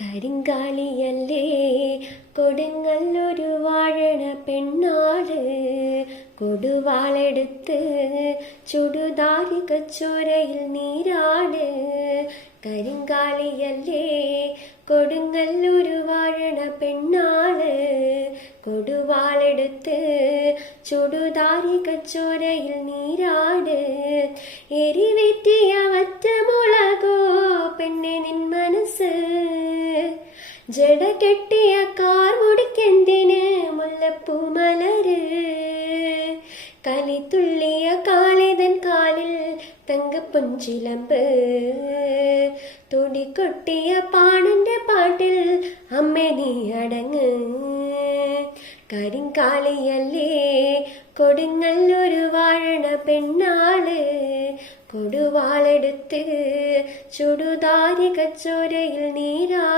കരിങ്കാളിയല്ലേ കൊടുങ്ങല്ലൊരു വാഴണ പെണ്ണാള്, കൊടുവാളെടുത്ത് ചുടുതാരി കച്ചോരയിൽ നീരാട്. കരിങ്കാളിയല്ലേ കൊടുങ്ങല്ലൊരു വാഴണ പെണ്ണാള്, കൊടുവാളെടുത്ത് ചുടുതാരി കച്ചോരയിൽ നീരാട്. എരിവേറ്റിയ വറ്റമുളകോ പെണ്ണെ നിൻ മനസ്സ്, ജട കെട്ടിയ കാർ മുടിക്കെന്തിന് മുല്ലപ്പൂ മലര്. കലിത്തുള്ളിയ കാളിതൻ കാലിൽ തങ്കപ്പൊഞ്ചിലമ്പ്, തുടികൊട്ടിയ പാണന്റെ പാട്ടിൽ അമ്മേ നീ അടങ്ങ്. കരിങ്കാളിയല്ലേ കൊടുങ്ങല്ലൊരു വാഴണ പെണ്ണാള്, കൊടുവാളെടുത്ത് ചുടുതാരി കച്ചോരയിൽ നീരാ